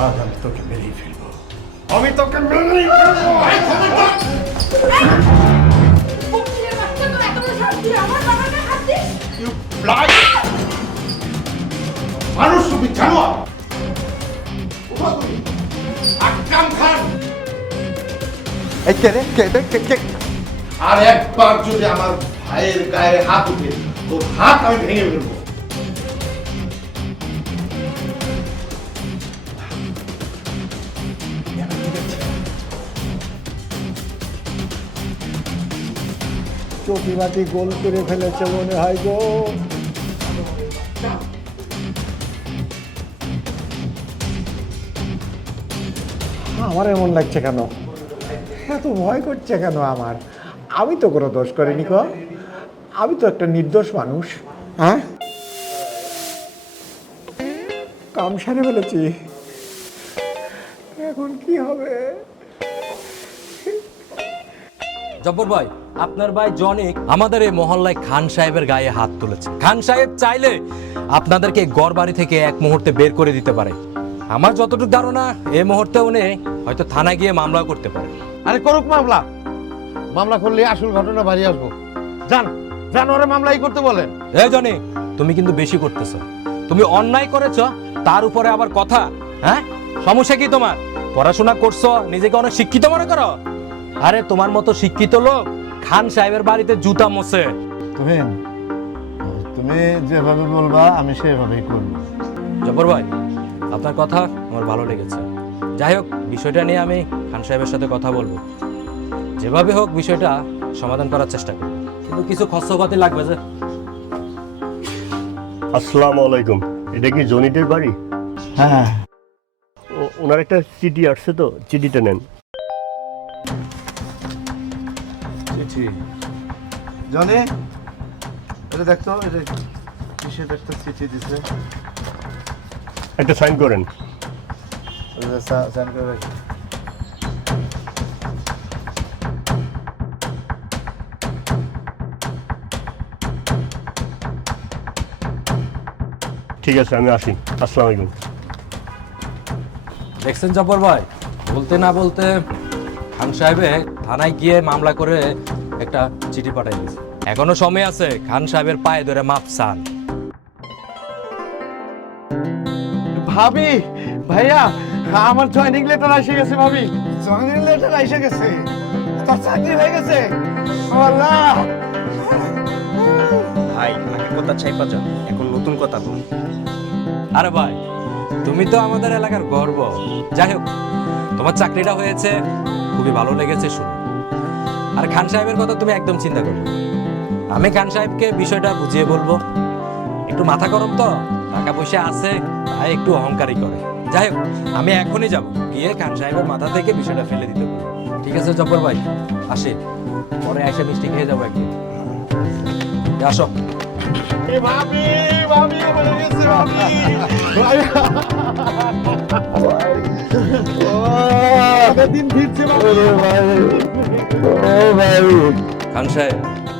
আজ আমি তোকে মেরেই ফেলবো, আমি তোকে মেরেই ফেলবো। You bloody! মানুষ তুমি জানো আকরাম খান। এই কে রে কে আর একবার যদি আমার ভাইয়ের গায়ে হাত উঠে তোর হাত আমি ভেঙে ফেলবো। চটিমাটি গোল করে ফেলেছে মনে হয় গো। আমার এমন লাগছে কেন, এত ভয় করছে কেন আমার? আমি তো কোনো দোষ করিনি গো, আমি তো একটা নির্দোষ মানুষ। হ্যাঁ, কাম সারে ফেলেছি, এখন কি হবে? জব্বর ভাই, আপনার ভাই জনিক আমাদের এই মহল্লায় খান সাহেবের গায়ে হাত তুলেছে। খান সাহেব চাইলে আপনাদেরকে ঘর বাড়ি থেকে এক মুহূর্তে বের করে দিতে পারে। আমার যতটুকু ধারণা এই মুহূর্তে উনি হয়তো থানায় গিয়ে মামলা করতে পারে। আরে করুক মামলা, মামলা করলে আসল ঘটনা বাড়ি আসবো। যান যান, ওরা মামলাই করতে বলেন। এই জনি, তুমি কিন্তু বেশি করতেছো। তুমি অন্যায় করেছো, তার উপরে আবার কথা। হ্যাঁ, সমস্যা কি তোমার? পড়াশোনা করছো, নিজেকে অনেক শিক্ষিত মনে করো? আরে তোমার মতো শিক্ষিত লোক খান সাহেবের বাড়িতে জুতা মোছে। তুমি যেভাবে বলবা আমি সেভাবেই করবো। জব্বর ভাই, আপনার কথা আমার ভালো লেগেছে। যাই হোক, বিষয়টা নিয়ে আমি খান সাহেবের সাথে কথা বলবো। যেভাবে হোক বিষয়টা সমাধান করার চেষ্টা করব, কিন্তু কিছু খরচপাতি লাগবে যে। আসসালামু আলাইকুম, এটা কি জনিটের বাড়ি? হ্যাঁ, ওনার একটা চিঠি আসছে, তো চিঠিটা নেন। চিঠি জনি, এটা দেখতো, এটা কিসের একটা চিঠি দিছে। একটা সাইন করেন। সাইন করে রাখি। ঠিক আছে, আমি আসি। আসসালামু আলাইকুম। দেখছেন জব্বর ভাই, বলতে না বলতে খান সাহেবে থানায় গিয়ে মামলা করে একটা চিঠি পাঠিয়ে দিয়েছে। এখনো সময় আছে, খান সাহেবের পায়ে ধরে মাপ চান। ভাবি, ভাইয়া, আমার জয়েনিং লেটার এসে গেছে। ভাবি, জয়েনিং লেটার এসে গেছে, তোর চাকরি হয়ে গেছে। আল্লাহ, ভাই আগে কথা চাইপা যাও, এখন নতুন কথা বল। আরে ভাই, তুমি তো আমাদের এলাকার গর্ব। যাই হোক, তোমার চাকরিটা হয়েছে, খুবই ভালো লেগেছে শুনে। আর খান সাহেবের কথা তুমি একদম চিন্তা করো না। আমি খান সাহেবকে বিষয়টা বুঝিয়ে বলবো। একটু মাথা গরম তো, টাকা পয়সা আছে, তাই একটু অহংকারী করে। যাই হোক, আমি এখনই যাব, গিয়ে খান সাহেবের মাথা থেকে বিষয়টা ফেলে দিতে পারবো। ঠিক আছে জব্বর ভাই, আসি, পরে এসে মিষ্টি খেয়ে যাবো একদিন। আসো। ভাবি, ভাবি হয়ে গেছে। ভাবি দিন ফিরছে। ভাই, খান সাহেব,